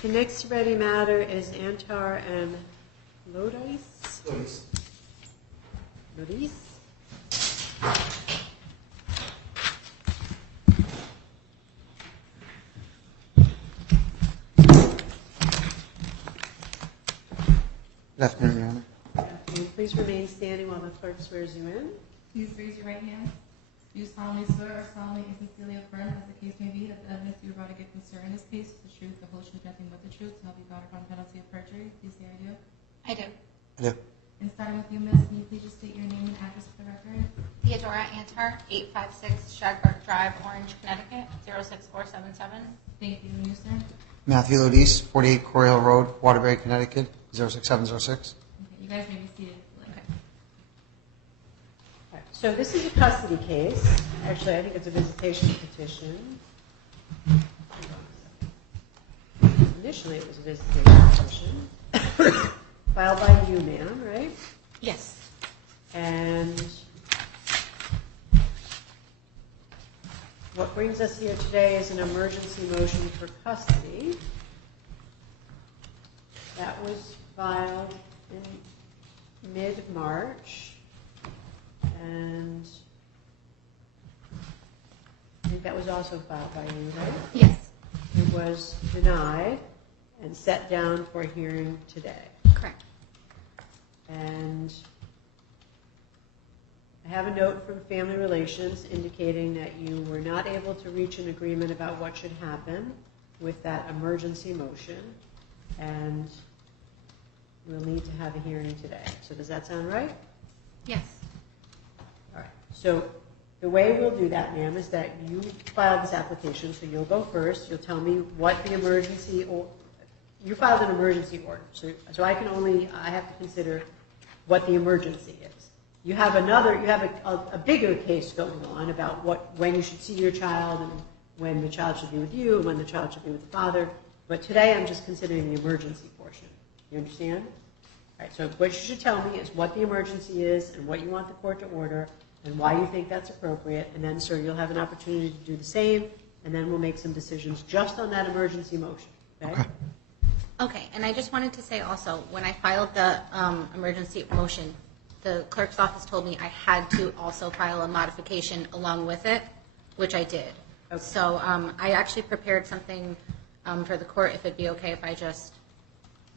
The next ready matter is Antar and Lodice. Lodice. Good afternoon, Your Honor. Good afternoon. Please remain standing while the clerk swears you in. Please raise your right hand. Do you solemnly swear or solemnly and sincerely affirm, as the case may be, that the evidence you are about to give concern in this case is the truth, the whole truth, nothing but the truth, so help you God upon penalty of perjury? Please say I do. I do. I do. And starting with you, Miss, can you please just state your name and address for the record? Theodora Antar, 856 Shagbark Drive, Orange, Connecticut, 06477. Thank you. And you, sir? Matthew Lodice, 48 Corey Hill Road, Waterbury, Connecticut, 06706. Okay, you guys may be seated. Okay. All right, so this is a custody case. Actually, I think it's a visitation petition. Initially, it was a visitation petition filed by you, ma'am, right? Yes. And what brings us here today is an emergency motion for custody. That was filed in mid-March, and I think that was also filed by you, right? Yes. It was denied and set down for hearing today. Correct. And I have a note from Family Relations indicating that you were not able to reach an agreement about what should happen with that emergency motion, and we'll need to have a hearing today. So does that sound right? Yes. All right. So the way we'll do that, ma'am, is that you filed this application, so you'll go first. You'll tell me what the emergency, or you filed an emergency order, so I have to consider what the emergency is. You have a bigger case going on about when you should see your child and when the child should be with you and when the child should be with the father. But today I'm just considering the emergency portion. You understand? All right, so what you should tell me is what the emergency is and what you want the court to order and why you think that's appropriate. And then, sir, you'll have an opportunity to do the same, and then we'll make some decisions just on that emergency motion. Okay? Okay, and I just wanted to say also, when I filed the emergency motion, the clerk's office told me I had to also file a modification along with it, which I did. Okay. So I actually prepared something for the court, if it'd be okay if I just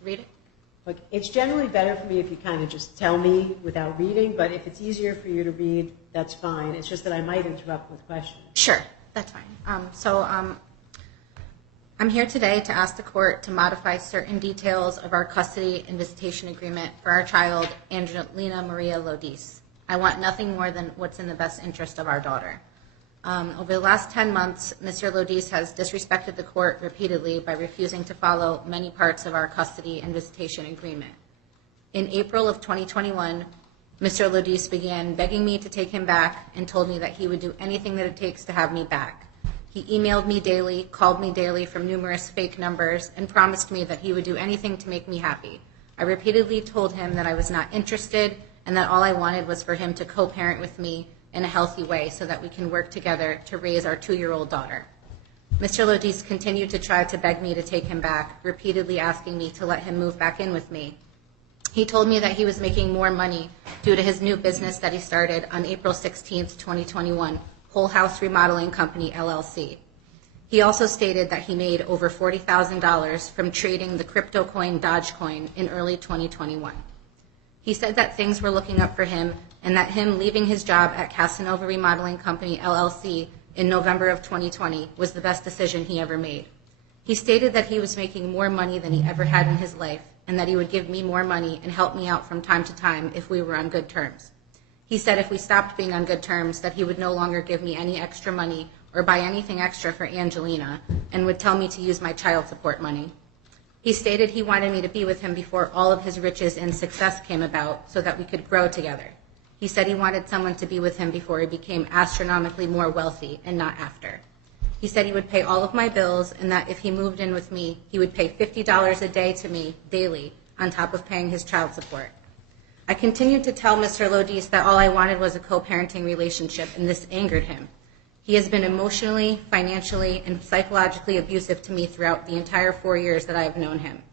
read it. Look, it's generally better for me if you kind of just tell me without reading, but if it's easier for you to read, that's fine. It's just that I might interrupt with questions. Sure, that's fine. I'm here today to ask the court to modify certain details of our custody and visitation agreement for our child, Angelina Maria Lodice. I want nothing more than what's in the best interest of our daughter. Over the last 10 months, Mr. Lodice has disrespected the court repeatedly by refusing to follow many parts of our custody and visitation agreement. In April of 2021, Mr. Lodice began begging me to take him back and told me that he would do anything that it takes to have me back. He emailed me daily, called me daily from numerous fake numbers, and promised me that he would do anything to make me happy. I repeatedly told him that I was not interested and that all I wanted was for him to co-parent with me in a healthy way so that we can work together to raise our 2-year-old daughter. Mr. Lodice continued to try to beg me to take him back, repeatedly asking me to let him move back in with me. He told me that he was making more money due to his new business that he started on April 16th, 2021, Whole House Remodeling Company, LLC. He also stated that he made over $40,000 from trading the crypto coin Dogecoin in early 2021. He said that things were looking up for him and that him leaving his job at Casanova Remodeling Company, LLC in November of 2020 was the best decision he ever made. He stated that he was making more money than he ever had in his life and that he would give me more money and help me out from time to time if we were on good terms. He said if we stopped being on good terms that he would no longer give me any extra money or buy anything extra for Angelina and would tell me to use my child support money. He stated he wanted me to be with him before all of his riches and success came about so that we could grow together. He said he wanted someone to be with him before he became astronomically more wealthy and not after. He said he would pay all of my bills and that if he moved in with me, he would pay $50 a day to me daily on top of paying his child support. I continued to tell Mr. Lodice that all I wanted was a co-parenting relationship, and this angered him. He has been emotionally, financially, and psychologically abusive to me throughout the entire 4 years that I have known him.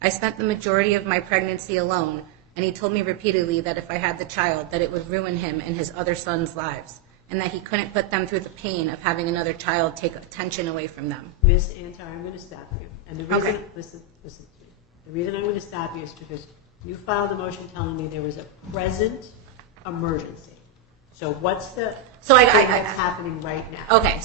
I spent the majority of my pregnancy alone, and he told me repeatedly that if I had the child, that it would ruin him and his other sons' lives, and that he couldn't put them through the pain of having another child take attention away from them. Ms. Antar, I'm going to stop you. And the reason, Okay. listen to me. The reason I'm going to stop you is because you filed a motion telling me there was a present emergency. So what's the thing that's happening right now? Okay,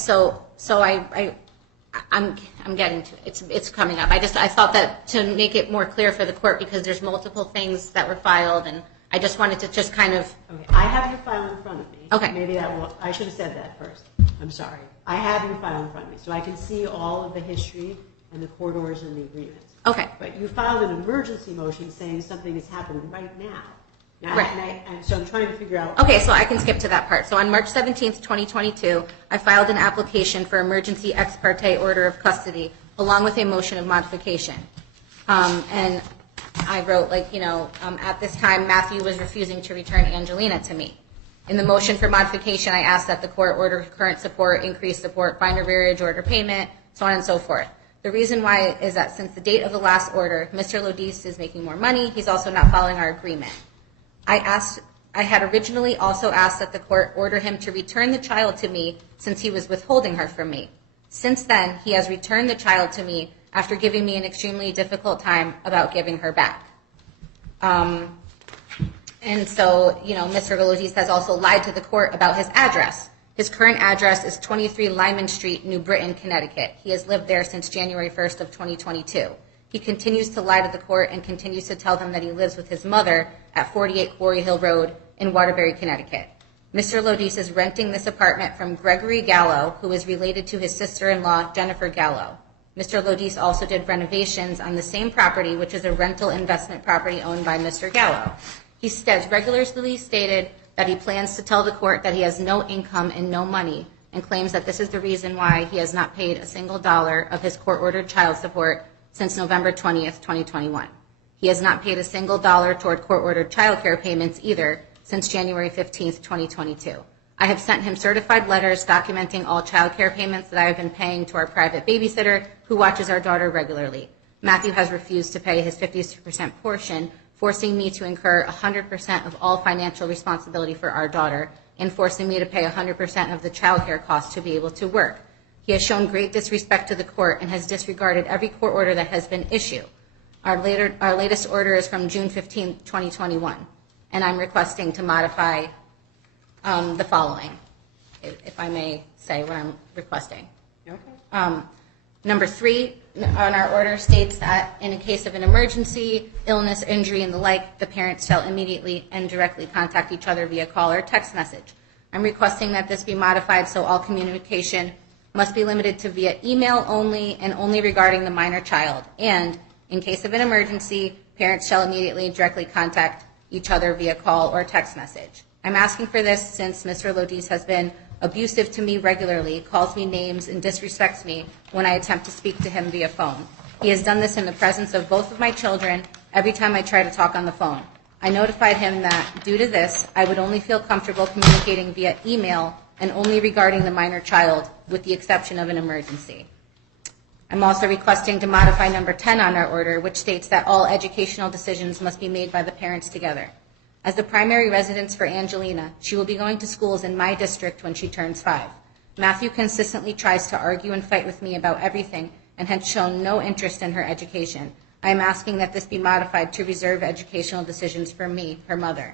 I'm getting to it. It's coming up. I thought that to make it more clear for the court, because there's multiple things that were filed, and I just wanted to just kind of. Okay, I have your file in front of me. Okay. Maybe I should have said that first. I'm sorry. I have your file in front of me, so I can see all of the history and the court orders and the agreements. Okay. But you filed an emergency motion saying something is happening right now. Right. And so I'm trying to figure out. Okay, so I can skip to that part. So on March 17th, 2022, I filed an application for emergency ex parte order of custody along with a motion of modification. And I wrote, at this time, Matthew was refusing to return Angelina to me. In the motion for modification, I asked that the court order current support, increased support, binder variage, order payment, so on and so forth. The reason why is that since the date of the last order, Mr. Lodice is making more money. He's also not following our agreement. I had originally also asked that the court order him to return the child to me since he was withholding her from me. Since then, he has returned the child to me after giving me an extremely difficult time about giving her back. And so, Mr. Lodice has also lied to the court about his address. His current address is 23 Lyman Street, New Britain, Connecticut. He has lived there since January 1st of 2022. He continues to lie to the court and continues to tell them that he lives with his mother at 48 Quarry Hill Road in Waterbury, Connecticut. Mr. Lodice is renting this apartment from Gregory Gallo, who is related to his sister-in-law, Jennifer Gallo. Mr. Lodice also did renovations on the same property, which is a rental investment property owned by Mr. Gallo. He has regularly stated that he plans to tell the court that he has no income and no money, and claims that this is the reason why he has not paid a single dollar of his court-ordered child support since November 20th, 2021. He has not paid a single dollar toward court-ordered child care payments either since January 15th, 2022. I have sent him certified letters documenting all child care payments that I have been paying to our private babysitter who watches our daughter regularly. Matthew has refused to pay his 50% portion, forcing me to incur 100% of all financial responsibility for our daughter and forcing me to pay 100% of the child care costs to be able to work. He has shown great disrespect to the court and has disregarded every court order that has been issued. Our latest order is from June 15, 2021, and I'm requesting to modify the following, if I may say what I'm requesting. Okay. Number 3 on our order states that in a case of an emergency, illness, injury, and the like, the parents shall immediately and directly contact each other via call or text message. I'm requesting that this be modified so all communication must be limited to via email only and only regarding the minor child. And in case of an emergency, parents shall immediately and directly contact each other via call or text message. I'm asking for this since Mr. Lodice has been abusive to me regularly, calls me names, and disrespects me when I attempt to speak to him via phone. He has done this in the presence of both of my children every time I try to talk on the phone. I notified him that due to this, I would only feel comfortable communicating via email and only regarding the minor child, with the exception of an emergency. I'm also requesting to modify number 10 on our order, which states that all educational decisions must be made by the parents together. As the primary residence for Angelina, she will be going to schools in my district when she turns 5. Matthew consistently tries to argue and fight with me about everything and has shown no interest in her education. I am asking that this be modified to reserve educational decisions for me, her mother.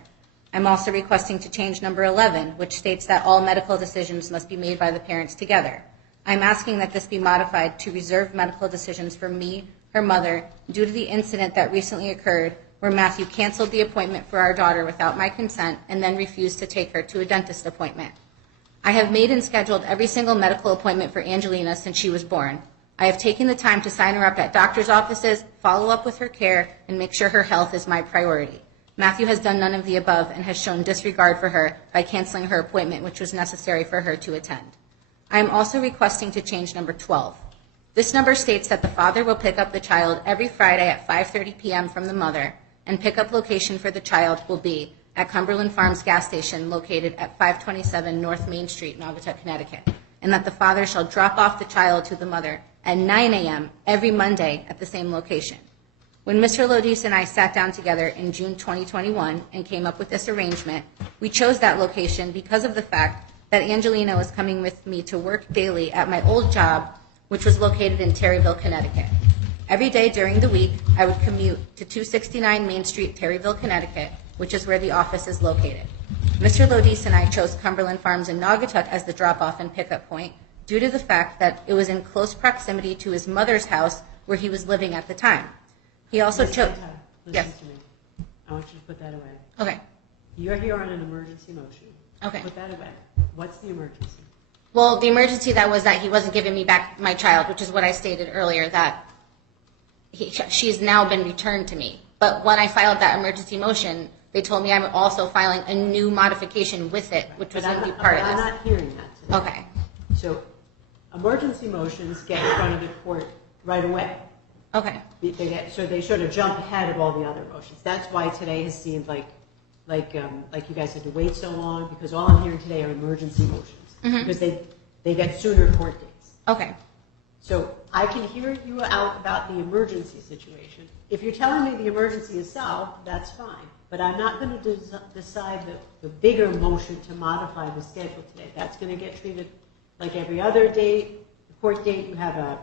I'm also requesting to change number 11, which states that all medical decisions must be made by the parents together. I'm asking that this be modified to reserve medical decisions for me, her mother, due to the incident that recently occurred where Matthew canceled the appointment for our daughter without my consent and then refused to take her to a dentist appointment. I have made and scheduled every single medical appointment for Angelina since she was born. I have taken the time to sign her up at doctor's offices, follow up with her care, and make sure her health is my priority. Matthew has done none of the above and has shown disregard for her by canceling her appointment, which was necessary for her to attend. I am also requesting to change number 12. This number states that the father will pick up the child every Friday at 5:30 p.m. from the mother, and pickup location for the child will be at Cumberland Farms gas station located at 527 North Main Street, Naugatuck, Connecticut. and that the father shall drop off the child to the mother at 9 a.m. every Monday at the same location. When Mr. Lodice and I sat down together in June 2021 and came up with this arrangement, we chose that location because of the fact that Angelina was coming with me to work daily at my old job, which was located in Terryville, Connecticut. Every day during the week, I would commute to 269 Main Street, Terryville, Connecticut, which is where the office is located. Mr. Lodice and I chose Cumberland Farms in Naugatuck as the drop-off and pickup point due to the fact that it was in close proximity to his mother's house where he was living at the time. He also chose... Listen to me. I want you to put that away. Okay. You're here on an emergency motion. Okay. Put that away. What's the emergency? Well, the emergency that was that he wasn't giving me back my child, which is what I stated earlier, that she's now been returned to me. But when I filed that emergency motion, they told me I'm also filing a new modification with it, which was going to be part of this. I'm not hearing that today. Okay. So emergency motions get in front of the court right away. Okay. So they sort of jump ahead of all the other motions. That's why today has seemed like you guys had to wait so long, because all I'm hearing today are emergency motions. Because they get sooner court dates. Okay. So I can hear you out about the emergency situation. If you're telling me the emergency is solved, that's fine. But I'm not going to decide the bigger motion to modify the schedule today. That's going to get treated like every other date. The court date, you have a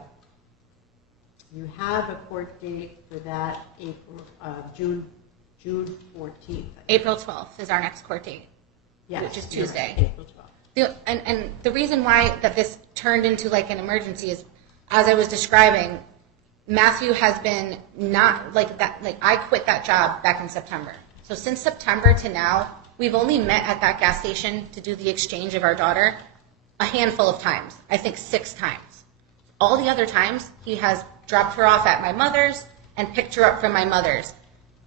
court date for that June 14th. April 12th is our next court date, Yes, which is Tuesday. Right, April 12th. And the reason why that this turned into like an emergency is, as I was describing, Matthew has been not like that. Like, I quit that job back in September. So since September to now, we've only met at that gas station to do the exchange of our daughter a handful of times. I think 6 times. All the other times, he has dropped her off at my mother's and picked her up from my mother's.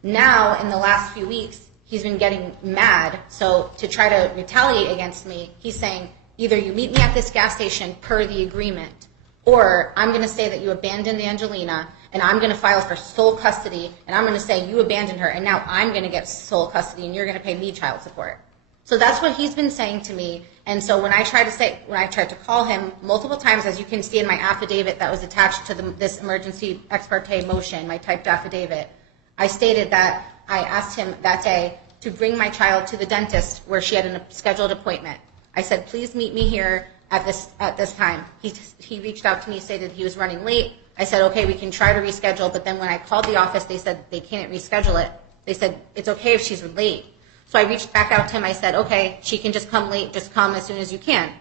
Now, in the last few weeks, he's been getting mad. So to try to retaliate against me, he's saying, either you meet me at this gas station per the agreement, or I'm going to say that you abandoned Angelina, and I'm going to file for sole custody, and I'm going to say you abandoned her, and now I'm going to get sole custody, and you're going to pay me child support. So that's what he's been saying to me. And so when I tried to call him multiple times, as you can see in my affidavit that was attached to this emergency ex parte motion, my typed affidavit, I stated that I asked him that day to bring my child to the dentist where she had a scheduled appointment. I said, please meet me here at this time. He reached out to me, stated he was running late. I said, okay, we can try to reschedule. But then when I called the office, they said they can't reschedule it. They said, it's okay if she's late. So I reached back out to him. I said, okay, she can just come late. Just come as soon as you can.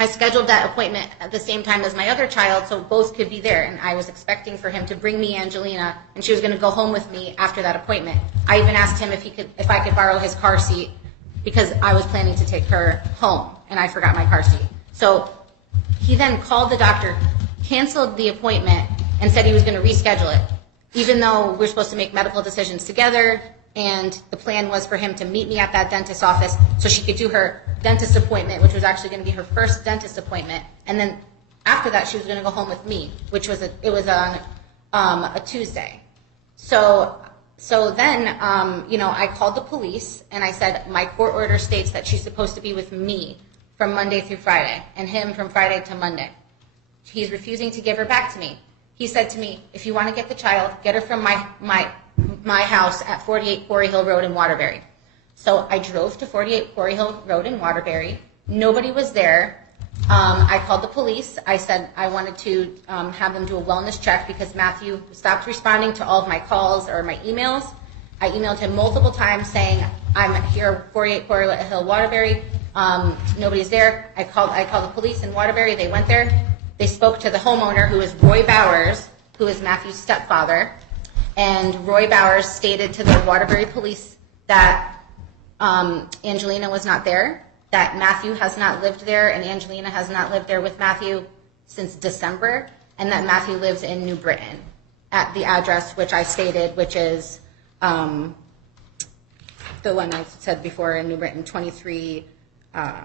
I scheduled that appointment at the same time as my other child so both could be there. And I was expecting for him to bring me Angelina, and she was going to go home with me after that appointment. I even asked him if I could borrow his car seat because I was planning to take her home, and I forgot my car seat. So he then called the doctor, canceled the appointment, and said he was going to reschedule it, even though we're supposed to make medical decisions together, and the plan was for him to meet me at that dentist's office so she could do her dentist appointment, which was actually going to be her first dentist appointment, and then after that she was going to go home with me, which was on a Tuesday. So then I called the police and I said my court order states that she's supposed to be with me from Monday through Friday, and him from Friday to Monday. He's refusing to give her back to me. He said to me, if you want to get the child, get her from my house at 48 Quarry Hill Road in Waterbury. So I drove to 48 Quarry Hill Road in Waterbury. Nobody was there. I called the police. I said I wanted to have them do a wellness check because Matthew stopped responding to all of my calls or my emails. I emailed him multiple times saying, I'm here, 48 Quarry Hill, Waterbury. Nobody's there. I called the police in Waterbury. They went there. They spoke to the homeowner, who is Roy Bowers, who is Matthew's stepfather. And Roy Bowers stated to the Waterbury police that Angelina was not there, that Matthew has not lived there, and Angelina has not lived there with Matthew since December, and that Matthew lives in New Britain at the address which I stated, which is the one I said before in New Britain, 23, I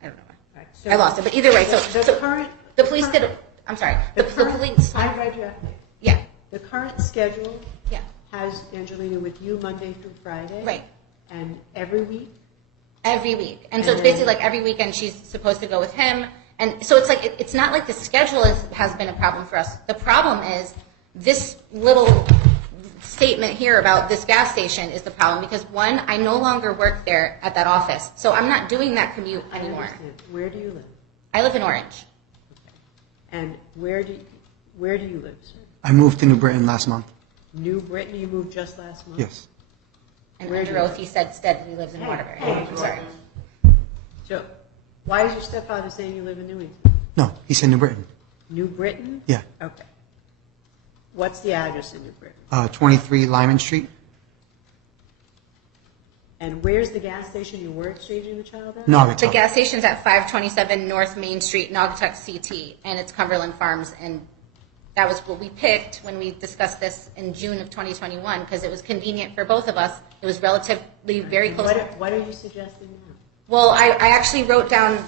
don't know. Right, so I lost it, but either way, the police did, I'm sorry, the police. I read your affidavit. Yeah. The current schedule Yeah. has Angelina with you Monday through Friday. Right. And every week Every week. And so it's basically like every weekend she's supposed to go with him. And so it's like, it's not like the schedule has been a problem for us. The problem is this little statement here about this gas station is the problem because, one, I no longer work there at that office. So I'm not doing that commute anymore. I understand. Where do you live? I live in Orange. Okay. And where do you live, sir? I moved to New Britain last month. New Britain, you moved just last month? Yes. And Where do under you oath he said steadily lives in Waterbury. I'm sorry. So why is your stepfather saying you live in Newington? No, he said New Britain. New Britain? Yeah. Okay. What's the address in New Britain? 23 Lyman Street. And where's the gas station you were exchanging the child at? The Naugatuck. gas station's at 527 North Main Street, Naugatuck, CT, and it's Cumberland Farms. And that was what we picked when we discussed this in June of 2021 because it was convenient for both of us. It was relatively very close. What are you suggesting now? Well, I actually wrote down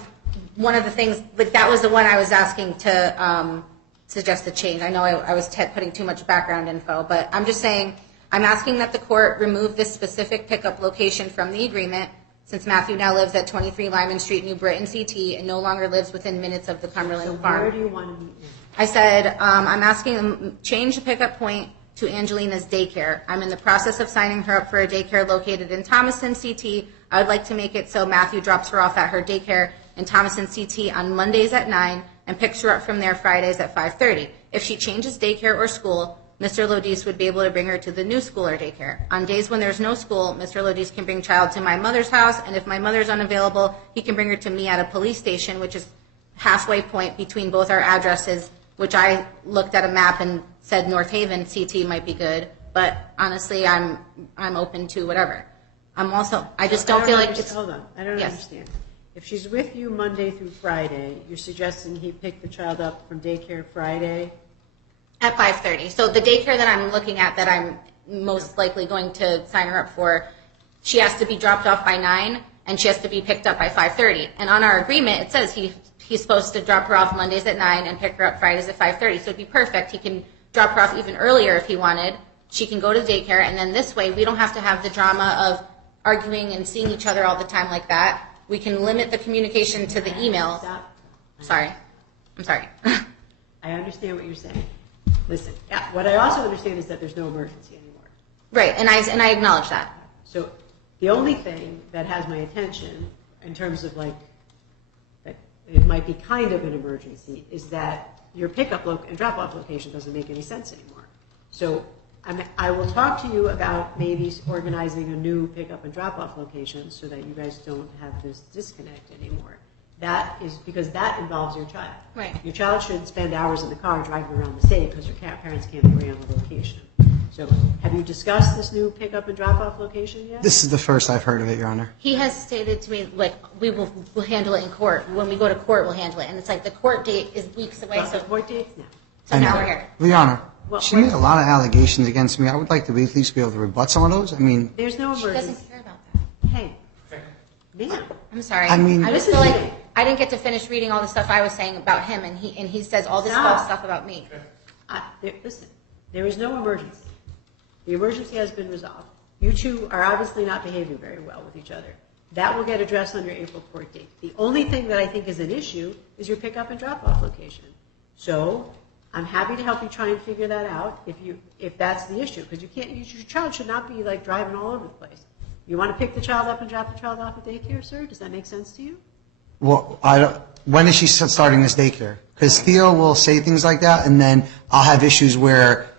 one of the things, like that was the one I was asking to suggest a change. I know I was putting too much background info, but I'm just saying I'm asking that the court remove this specific pickup location from the agreement since Matthew now lives at 23 Lyman Street, New Britain, CT, and no longer lives within minutes of the Cumberland Farm. Where do you want to meet now? I said, I'm asking them change the pickup point to Angelina's daycare. I'm in the process of signing her up for a daycare located in Thomaston, CT. I would like to make it so Matthew drops her off at her daycare in Thomaston, CT on Mondays at 9 and picks her up from there Fridays at 5:30. If she changes daycare or school, Mr. Lodice would be able to bring her to the new school or daycare. On days when there's no school, Mr. Lodice can bring child to my mother's house, and if my mother's unavailable, he can bring her to me at a police station, which is halfway point between both our addresses, which I looked at a map and said North Haven CT might be good, but honestly, I'm open to whatever. I just don't feel like it's... Hold on, I don't understand. If she's with you Monday through Friday, you're suggesting he pick the child up from daycare Friday? At 5:30. So the daycare that I'm looking at that I'm most likely going to sign her up for, she has to be dropped off by 9 and she has to be picked up by 5:30. And on our agreement, it says he's supposed to drop her off Mondays at 9 and pick her up Fridays at 5:30. So it'd be perfect. He can drop her off even earlier if he wanted. She can go to daycare, and then this way we don't have to have the drama of arguing and seeing each other all the time like that. We can limit the communication to the email. Stop. Sorry. I'm sorry. I understand what you're saying. Listen, what I also understand is that there's no emergency anymore. Right, and I acknowledge that. So the only thing that has my attention in terms of like that it might be kind of an emergency is that your pickup and drop-off location doesn't make any sense anymore. So I will talk to you about maybe organizing a new pickup and drop-off location so that you guys don't have this disconnect anymore. That is because that involves your child. Right. Your child should spend hours in the car driving around the state because your parents can't agree on the location. So have you discussed this new pickup and drop-off location yet? This is the first I've heard of it, Your Honor. He has stated to me, like, we'll handle it in court. When we go to court, we'll handle it. And it's like the court date is weeks away, Well, so, what date's now? so now we're here. Your Honor, Well, she made a lot of allegations against me. I would like to at least be able to rebut some of those. I mean, There's no She emergency. doesn't care about that. Hey, ma'am. I'm sorry. I mean- I just feel like I didn't get to finish reading all the stuff I was saying about him, and he says all this Stop. false stuff about me. Listen, there is no emergency. The emergency has been resolved. You two are obviously not behaving very well with each other. That will get addressed on your April court date. The only thing that I think is an issue is your pickup and drop-off location. So I'm happy to help you try and figure that out if that's the issue, because your child should not be like driving all over the place. You want to pick the child up and drop the child off at daycare, sir? Does that make sense to you? well, when is she starting this daycare? Because Theo will say things like that, and then I'll have issues where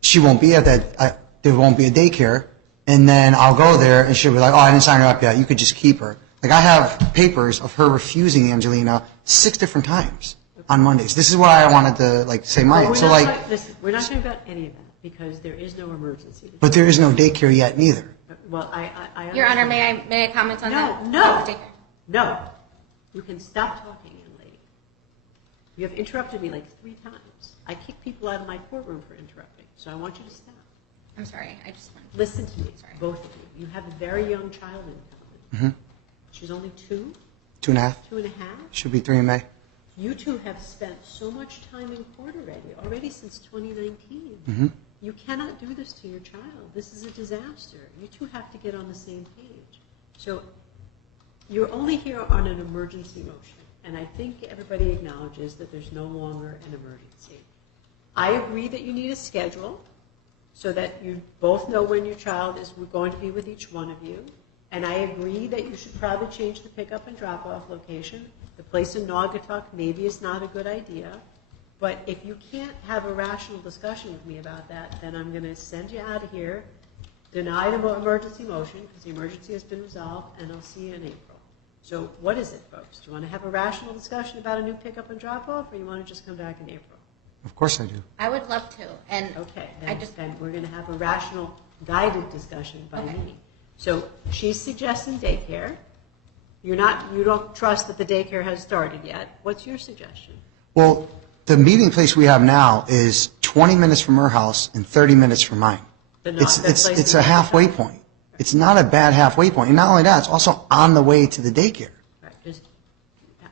she won't be at that. There won't be a daycare, and then I'll go there, and she'll be like, "Oh, I didn't sign her up yet. You could just keep her." Like I have papers of her refusing Angelina 6 different times on Mondays. This is why I wanted to say mine. Well, So listen, we're not talking about any of that because there is no emergency. but there is no daycare yet neither. Well, Your Honor, may I comment on that? No. Daycare. No. You can stop talking, young lady. You have interrupted me like 3 times. I kick people out of my courtroom for interrupting, so I want you to stop. I'm sorry. I just want Listen to me, Sorry. both of you. You have a very young child in common. Mm-hmm. She's only 2, 2.5. 2.5. Should be 3 in May. You two have spent so much time in court already since 2019. Mm-hmm. You cannot do this to your child. This is a disaster. You two have to get on the same page. So you're only here on an emergency motion, and I think everybody acknowledges that there's no longer an emergency. I agree that you need a schedule so that you both know when your child is going to be with each one of you, and I agree that you should probably change the pickup and drop-off location. The place in Naugatuck maybe is not a good idea, but if you can't have a rational discussion with me about that, then I'm going to send you out of here, deny the emergency motion because the emergency has been resolved, and I'll see you in April. So what is it, folks? Do you want to have a rational discussion about a new pickup and drop-off, or you want to just come back in April? Of course I do. I would love to, and Okay, then, then we're going to have a rational, guided discussion by Okay. me. So she's suggesting daycare. You don't trust that the daycare has started yet. What's your suggestion? Well, the meeting place we have now is 20 minutes from her house and 30 minutes from mine. It's a halfway point. It's not a bad halfway point. And not only that, it's also on the way to the daycare. Right.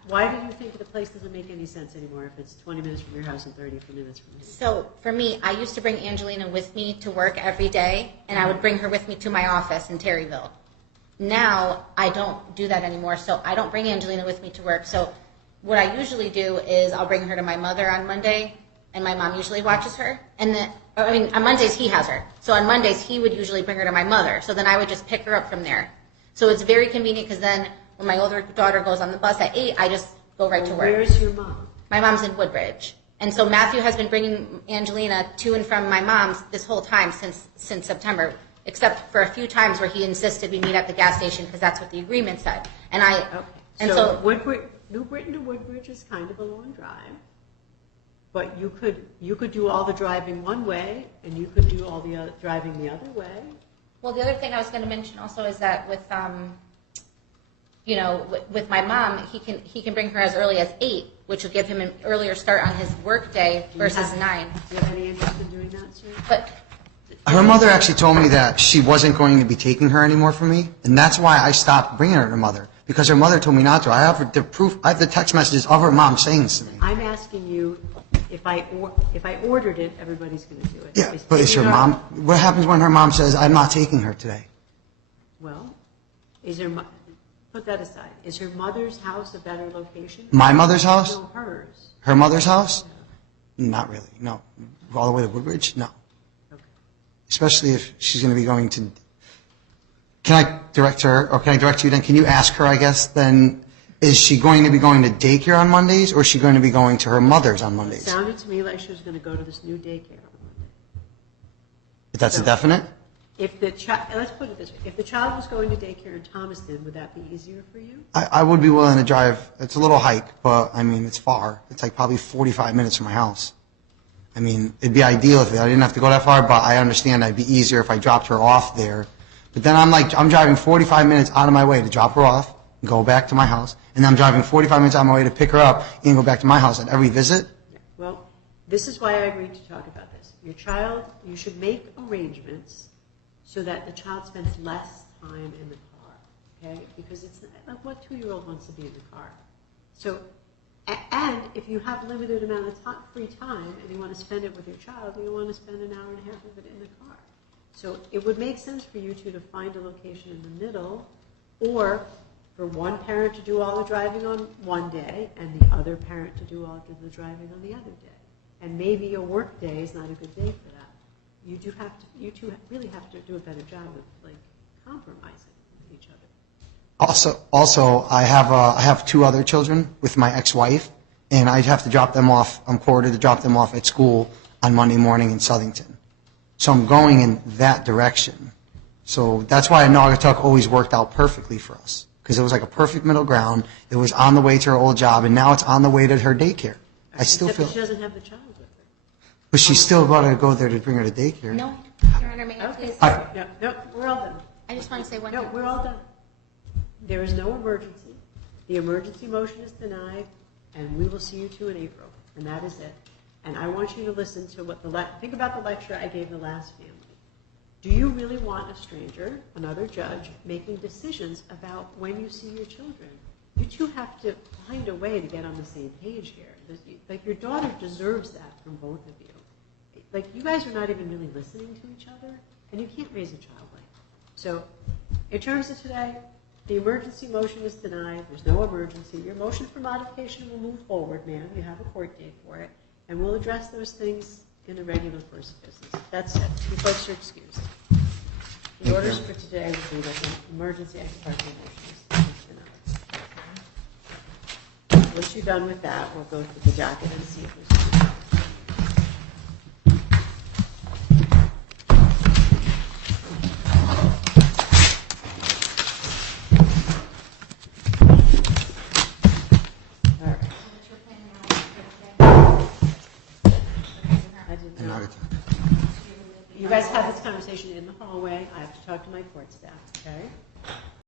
Why do you think the place doesn't make any sense anymore if it's 20 minutes from your house and 30 minutes from his? so for me, I used to bring Angelina with me to work every day, and I would bring her with me to my office in Terryville. Now, I don't do that anymore, so I don't bring Angelina with me to work. So what I usually do is I'll bring her to my mother on Monday, and my mom usually watches her. And then, on Mondays he has her. So on Mondays he would usually bring her to my mother. So then I would just pick her up from there. So it's very convenient because then when my older daughter goes on the bus at 8, I just go right to work. Where's your mom? My mom's in Woodbridge. And so Matthew has been bringing Angelina to and from my mom's this whole time since September, except for a few times where he insisted we meet at the gas station because that's what the agreement said. So New Britain to Woodbridge is kind of a long drive, but you could do all the driving one way, and you could do all the other driving the other way. Well, the other thing I was going to mention also is that with my mom, he can bring her as early as 8, which will give him an earlier start on his work day versus 9. Do you have any interest in doing that, sir? But Her mother actually told me that she wasn't going to be taking her anymore from me, and that's why I stopped bringing her to her mother, because her mother told me not to. I have the proof. I have the text messages of her mom saying this to me. I'm asking you, if I ordered it, everybody's going to do it. Yeah, but is her mom? What happens when her mom says, "I'm not taking her today"? Well, put that aside. Is her mother's house a better location? My mother's house? No, hers. Her mother's house? Not really. No. All the way to Woodbridge? No. Okay. Especially if she's going to be going to. Can I direct her, or can I direct you then? Can you ask her, I guess, then, is she going to be going to daycare on Mondays, or is she going to be going to her mother's on It Mondays? sounded to me like she was going to go to this new daycare on Monday. If that's a definite? Let's put it this way. If the child was going to daycare in Thomaston, would that be easier for you? I would be willing to drive. It's a little hike, but, I mean, it's far. It's like probably 45 minutes from my house. I mean, it'd be ideal if I didn't have to go that far, but I understand it'd be easier if I dropped her off there. But then I'm driving 45 minutes out of my way to drop her off, go back to my house, and then I'm driving 45 minutes out of my way to pick her up and go back to my house at every visit. Yeah. Well, this is why I agreed to talk about this. Your child, you should make arrangements so that the child spends less time in the car, okay? Because it's like, what 2-year-old wants to be in the car? So, and if you have limited amount of free time and you want to spend it with your child, you want to spend an hour and a half of it in the car. So it would make sense for you two to find a location in the middle, or for one parent to do all the driving on one day and the other parent to do all the driving on the other day. And maybe a work day is not a good day for that. You two really have to do a better job of compromising with each other. Also, I have 2 other children with my ex-wife, and I'd have to drop them off. I'm quartered to drop them off at school on Monday morning in Southington. So I'm going in that direction. So that's why Naugatuck always worked out perfectly for us, because it was like a perfect middle ground. It was on the way to her old job, and now it's on the way to her daycare. I still Except feel. that she doesn't have the child with her. But she's still got to go there to bring her to daycare. no, Your Honor, may I please? No, we're all done. I just want to say one No, thing. we're all done. There is no emergency. The emergency motion is denied, and we will see you two in April, and that is it. And I want you to listen to what think about the lecture I gave the last family. Do you really want a stranger, another judge, making decisions about when you see your children? You two have to find a way to get on the same page here. Like, your daughter deserves that from both of you. Like, you guys are not even really listening to each other, and you can't raise a child like that. So, in terms of today, The emergency motion was denied. There's no emergency. Your motion for modification will move forward, ma'am. You have a court date for it. And we'll address those things in the regular course of business. That's it. You folks are excused. The orders for today would be that the emergency ex parte motion is denied. Once you're done with that, we'll go through the docket and see if there's anything. You guys have this conversation in the hallway. I have to talk to my court staff, okay?